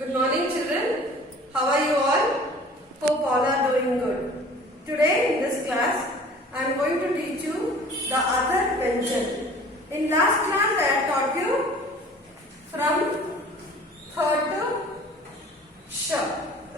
Good morning children. How are you all? Hope all are doing good. Today in this class I am going to teach you the other Vyanjan. In last class I had taught you from third to sh.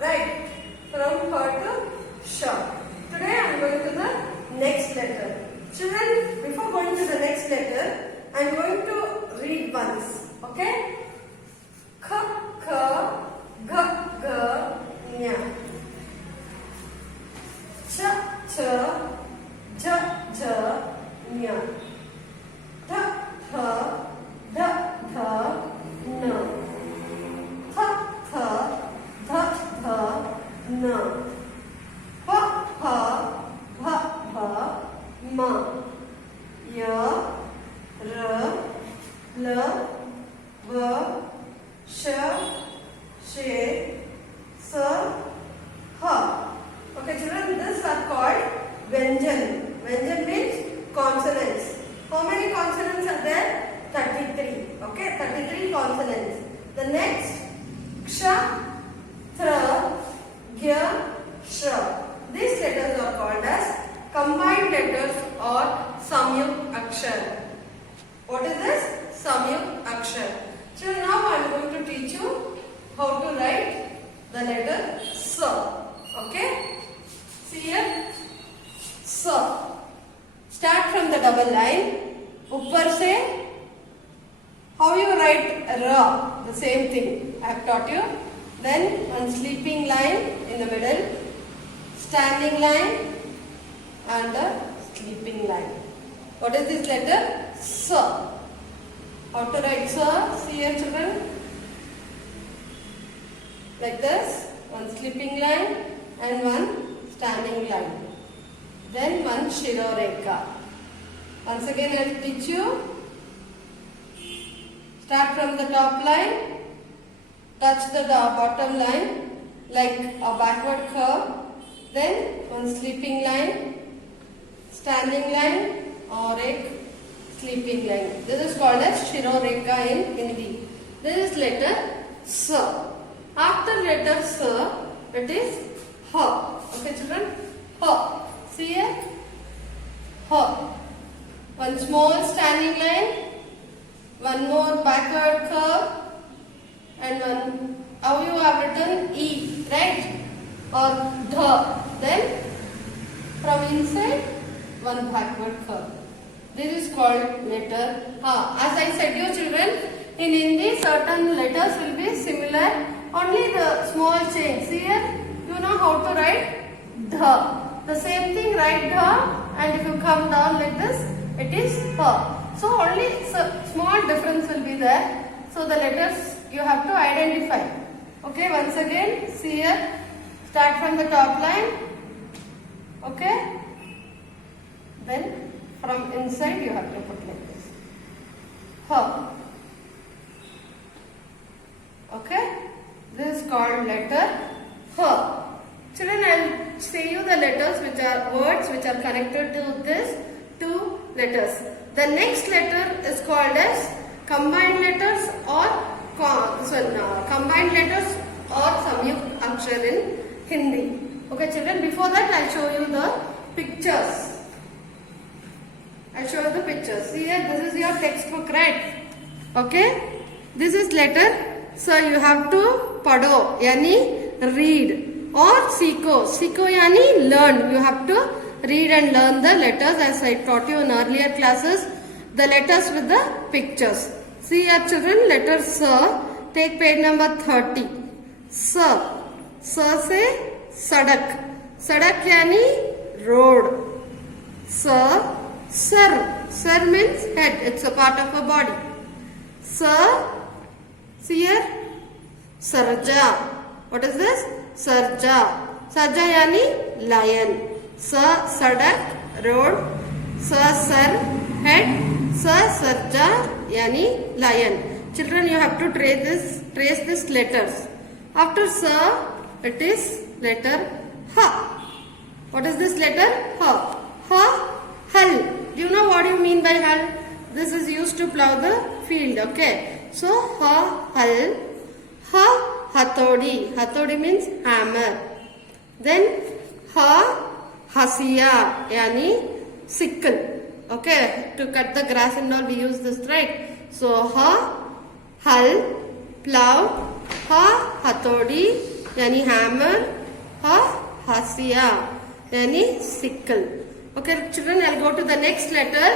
Right? From third to sh. Today I am going to the next letter. Children, before going to the next letter I am going to read once. Okay? K, k, g, g, nya. Ch, ch, j, j, nya. Th, th, d, th, n. Th, th, th, th, n. P, p, p, p, m. Y, r, l, v, sh, she, s, ha. Okay children, these are called Vyanjan. Vyanjan means consonants. How many consonants are there? 33. Okay, 33 consonants. The next, ksha, thra, gya, shra. These letters are called as combined letters or samyuk akshar. What is this? Samyuk akshar. So now I am going to teach you how to write the letter S. Okay? See here? S. Start from the double line. Uppar se. How you write Ra? The same thing I have taught you. Then one sleeping line in the middle. Standing line and a sleeping line. What is this letter? S. How to write sir? See here children. Like this. One sleeping line and one standing line. Then one Shirorekha. Once again I will teach you. Start from the top line. Touch the bottom line like a backward curve. Then one sleeping line. Standing line or a sleeping line. This is called as Shirorekha in Hindi. This is letter S. After letter S, it is H. Okay children? H. See here? H. One small standing line, one more backward curve, and one, how you have written E, right? Or Dha. Then from inside, one backward curve. This is called letter Ha. As I said you children, in Hindi certain letters will be similar. Only the small change. See here, you know how to write Dha. The same thing write Dha, and if you come down like this, it is Ha. So only small difference will be there. So the letters you have to identify. Okay, once again, see here, start from the top line. Okay, then from inside you have to put like this. Ha. Okay. This is called letter Ha. Children, I will say you the letters which are words which are connected to this two letters. The next letter is called as combined letters or combined letters or samyuk akshar in Hindi. Okay children, before that I will show you the pictures. I will show you the pictures. See here, this is your textbook, right? Okay. This is letter. So you have to pado, yani read, or siko. Siko yani learn. You have to read and learn the letters as I taught you in earlier classes. The letters with the pictures. See here children, letter S. Take page number 30. S. S se sadak. Sadak yani road. S. Sar. Sar means head. It's a part of a body. S. See here. Sarja. What is this? Sarja. Sarja yani lion. Sa sadak road. Sa sar head. Sa sarja yani lion. Children, you have to trace this letters. After sa, it is letter Ha. What is this letter? Ha. Ha. Hal. Do you know what you mean by hal? This is used to plow the field. Okay. So ha hal, ha Hatodi. Hatodi means hammer. Then hasiya, yani sickle. Okay, to cut the grass and all we use this, right? So hal, plow, hatodi, yani hammer, hasiya, yani sickle. Okay, children, I'll go to the next letter.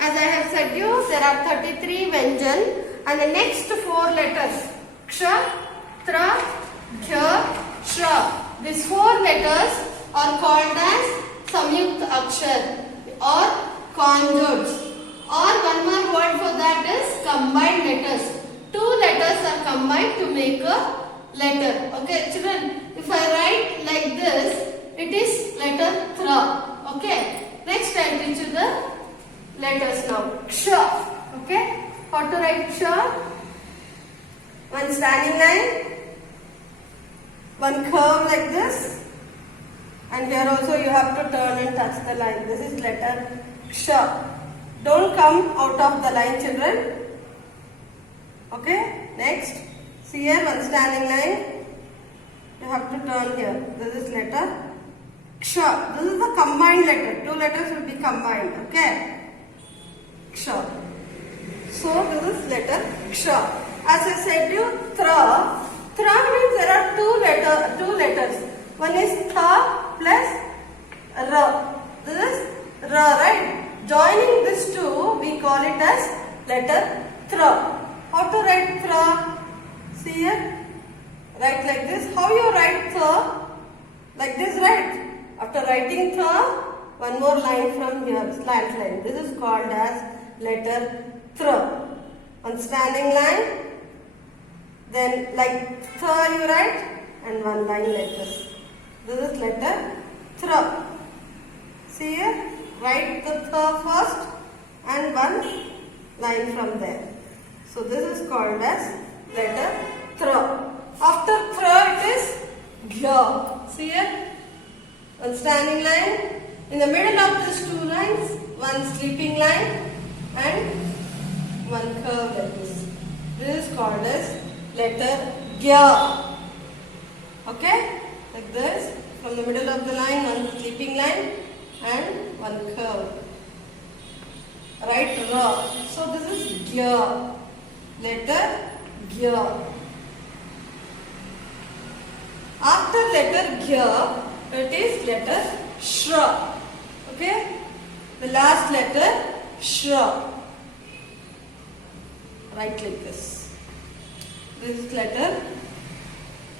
As I have said you, there are 33 Vyanjan and the next 4 letters, ksha, tra, kha, shra. These 4 letters are called as samyukt akshar or conjugates. Or one more word for that is combined letters. 2 letters are combined to make a letter. Okay, children, if I write like this, it is letter tra. Okay, next I will teach you the letters now. Ksha. Okay, how to write ksha? One standing line, one curve like this, and here also you have to turn and touch the line. This is letter ksha. Don't come out of the line, children. Okay, next, see here, one standing line, you have to turn here. This is letter ksha. This is the combined letter. 2 letters will be combined. Okay, ksha. So this is letter ksha. As I said you, tra. Tra means there are 2 letters. One is tha plus ra. This is ra, right? Joining these 2, we call it as letter tra. How to write tra? See here. Write like this. How you write tha? Like this, right? After writing tha, one more line from here, slant line. This is called as letter tra. One standing line. Then like tha you write and one line like this. This is letter tra. See here, write the tha first and one line from there. So this is called as letter tra. After tra it is gya. See here, one standing line. In the middle of these 2 lines, one sleeping line and one curve like this. This is called as letter gya. Okay, like this. From the middle of the line, one sleeping line and one curve. Write ra. So this is gya. Letter gya. After letter gya, it is letter shra. Okay, the last letter shra. Write like this. This is letter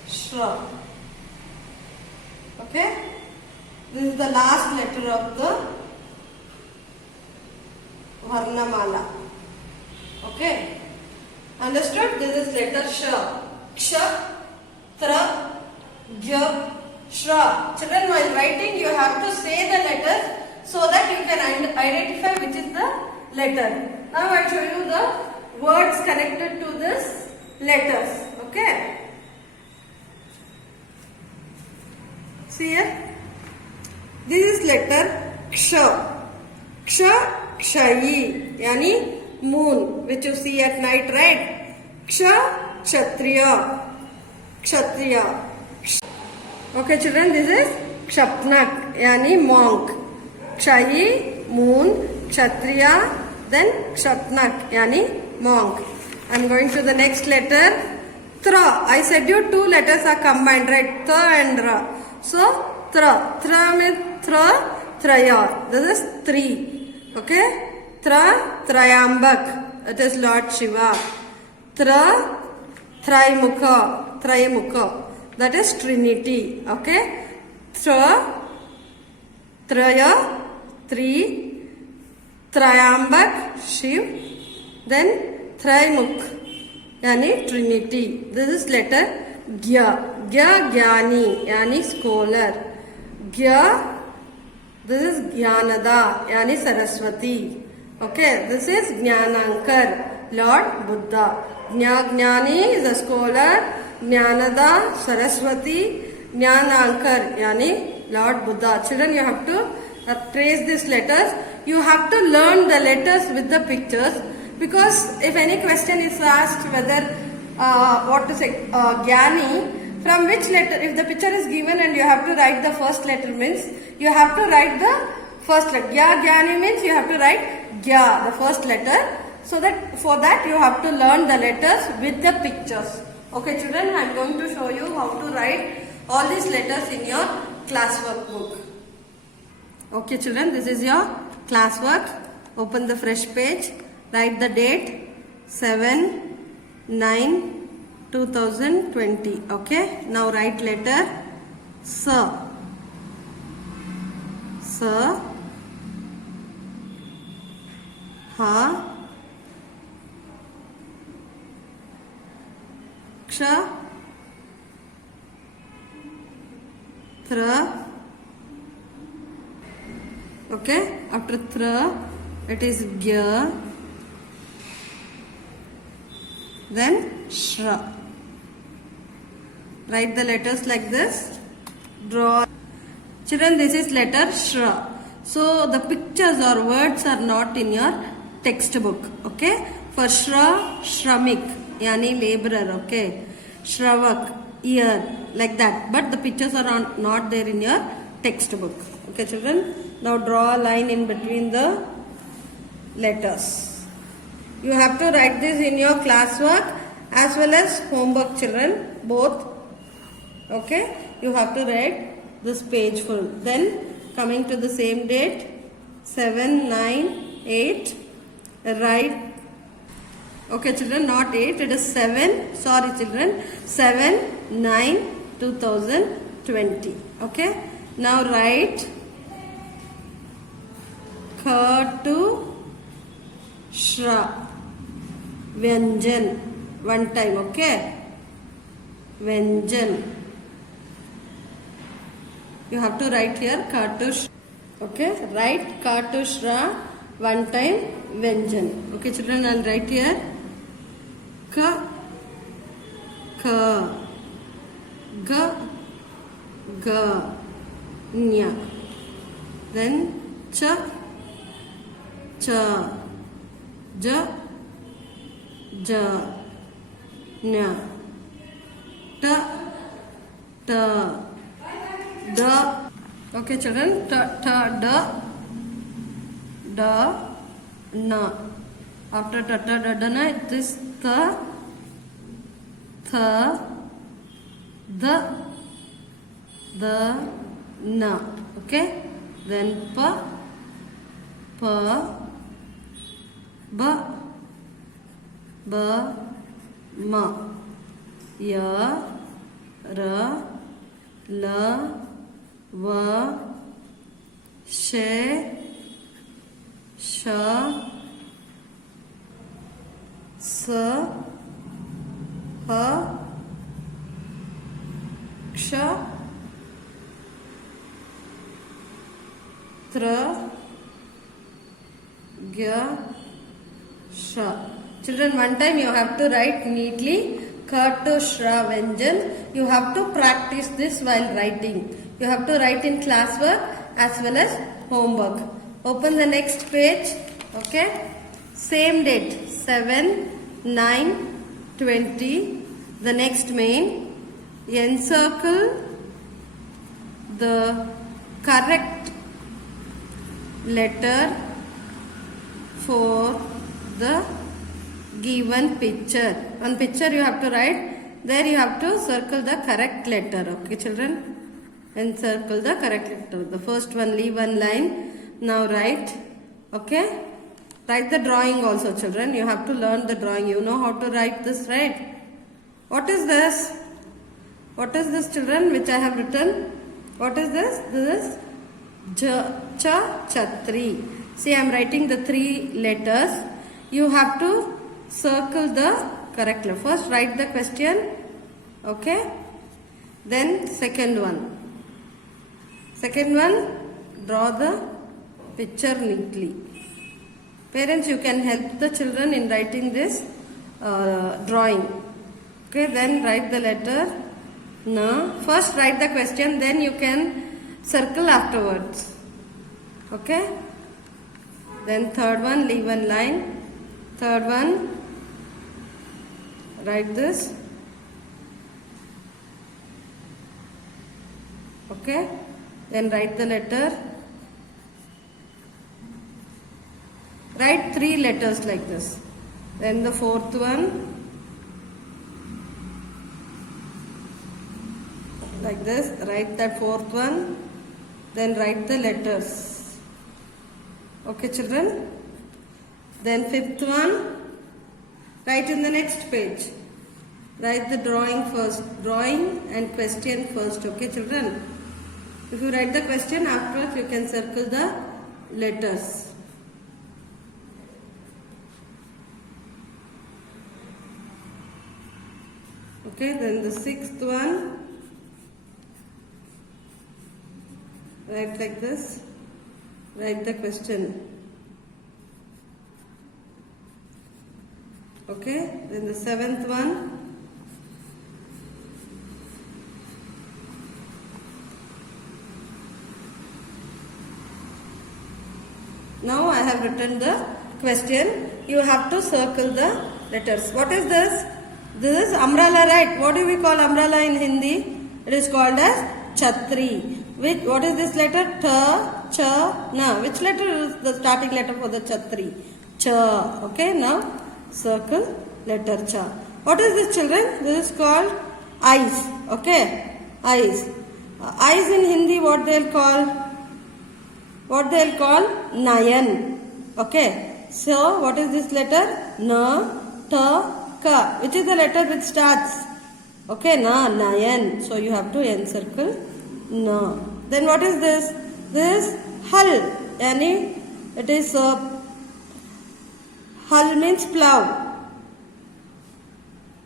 shra. Okay, this is the last letter of the Varnamala. Okay, understood? This is letter sha. Ksha, tra, gya, shra. Children, while writing you have to say the letters so that you can identify which is the letter. Now I will show you the words connected to this letters. Okay. See here. This is letter ksha. Ksha, kshayi, yani moon, which you see at night, right? Ksha, kshatriya. Kshatriya. Okay, children, this is kshapnak, yani monk. Kshayi, moon, kshatriya, then kshapnak, yani monk. I am going to the next letter. Tra. I said you 2 letters are combined, right? Tha and ra. So, tra. Tra means tra, traya. This is 3. Okay? Tra, trayambak. It is Lord Shiva. Tra, traimukha. Traimukha. That is Trinity. Okay? Tra, traya, 3. Trayambak, Shiv. Then Traimukh, yani Trinity. This is letter Gya. Gya, Gyani, yani scholar. Gya, this is Gyanada, yani Saraswati. Okay, this is Jnanankar, Lord Buddha. Jnani is a scholar. Jnanada, Saraswati. Jnanankar, yani Lord Buddha. Children, you have to trace these letters. You have to learn the letters with the pictures. Because if any question is asked whether what to say, Gyani, from which letter, if the picture is given and you have to write the first letter means, you have to write the first letter. Gya Gyani means you have to write Gya, the first letter. So that for that you have to learn the letters with the pictures. Okay children, I am going to show you how to write all these letters in your classwork book. Okay children, this is your classwork. Open the fresh page. Write the date 7/9/2020. Okay. Now write letter S. S. Ha. Ksha. Tra. Okay. After Tra, it is Gya. Then Shra. Write the letters like this. Draw. Children, this is letter Shra. So the pictures or words are not in your textbook. Okay. For Shra, Shramik, yani laborer. Okay. Shravak, ear, like that. But the pictures are not there in your textbook. Okay children. Now draw a line in between the letters. You have to write this in your classwork as well as homework children, both. Okay. You have to write this page full. Then coming to the same date, 7/9/8, write. Okay children, not 8, it is 7. Sorry children, 7/9/2020. Okay. Now write Kha to Shra. Vyanjan. One time, okay? Vyanjan. You have to write here Kha to Shra. Okay? Write Kha to Shra one time, Vyanjan. Okay children, I'll write here Ka, Kha, Ga, Ga, Nya. Then Cha, Cha, Ja, Ja, Nya, Ta, Ta, Da. Okay children, Ta, Ta, Da, Da, Na. After Ta, Ta, Da, Da, Na, it is Ta, Tha, Da, Da, Na. Okay. Then Pa, Pa, Ba, Ba, Ma, Ya, Ra, La, Va, She, Sha, Sa, Ha, Ksha, Tra, Gya, Sha. Children, one time you have to write neatly Kha to Shra Vyanjan. You have to practice this while writing. You have to write in classwork as well as homework. Open the next page. Okay. Same date 7/9/20. The next main. Encircle the correct letter for the given picture. On picture you have to write, there you have to circle the correct letter. Okay children, encircle the correct letter. The first one, leave one line. Now write. Okay, write the drawing also children. You have to learn the drawing. You know how to write this, right? What is this? What is this children which I have written? What is this? This is Cha, Chatri. See, I am writing the 3 letters. You have to circle the correct letter. First write the question. Okay. Then second one. Second one, draw the picture neatly. Parents, you can help the children in writing this drawing. Okay. Then write the letter Na. First write the question, then you can circle afterwards. Okay. Then third one, leave one line. Third one, write this. Okay, then write the letter. Write 3 letters like this. Then the 4th one. Like this. Write that 4th one. Then write the letters. Okay, children. Then 5th one. Write in the next page. Write the drawing first. Drawing and question first. Okay, children. If you write the question, afterwards you can circle the letters. Okay, then the 6th one. Write like this. Write the question. Okay, then the 7th one. Now I have written the question. You have to circle the letters. What is this? This is umbrella, right? What do we call umbrella in Hindi? It is called as chhatri. What is this letter? Tha, cha, na. Which letter is the starting letter for the chhatri? Cha. Okay, now circle letter cha. What is this, children? This is called eyes. Okay, eyes. Eyes in Hindi, what they'll call? What they'll call? Nayan. Okay, so what is this letter? Na, ta, ka. Which is the letter which starts? Okay, na, nayan. So you have to encircle na. Then what is this? This is hal. Yani it is hal means plow.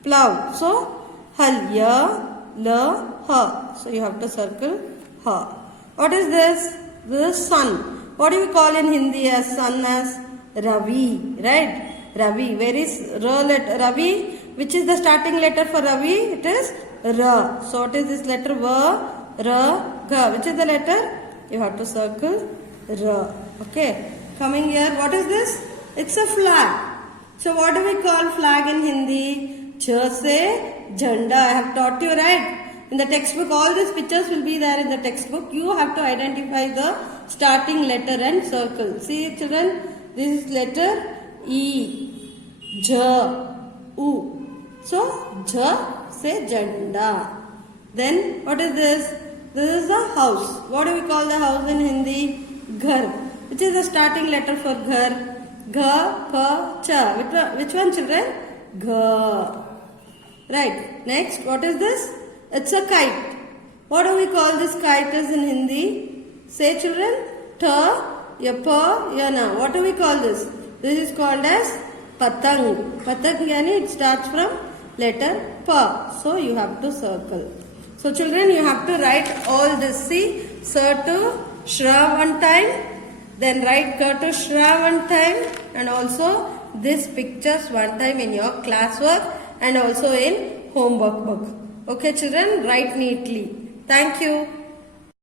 Plow. So hal, ya, la, ha. So you have to circle ha. What is this? This is sun. What do we call in Hindi as sun? As Ravi, right? Ravi. Where is ra letter? Ravi. Which is the starting letter for Ravi? It is ra. So what is this letter? Va, ra, ga. Which is the letter? You have to circle ra. Okay. Coming here. What is this? It's a flag. So what do we call flag in Hindi? Cha se jhanda. I have taught you, right? In the textbook, all these pictures will be there in the textbook. You have to identify the starting letter and circle. See, children, this is letter E, J, U. So, J say jhanda. Then, what is this? This is a house. What do we call the house in Hindi? Ghar. Which is the starting letter for ghar? Gha, pa, cha. Which one, children? Gha. Right. Next, what is this? It's a kite. What do we call this kite as in Hindi? Say, children. Ta, ya, pa, ya, na. What do we call this? This is called as patang. Patang yani it starts from letter pa. So you have to circle. So children, you have to write all this. See, sir to shra one time. Then write ka to shra one time. And also this pictures one time in your classwork and also in homework book. Okay children, write neatly. Thank you.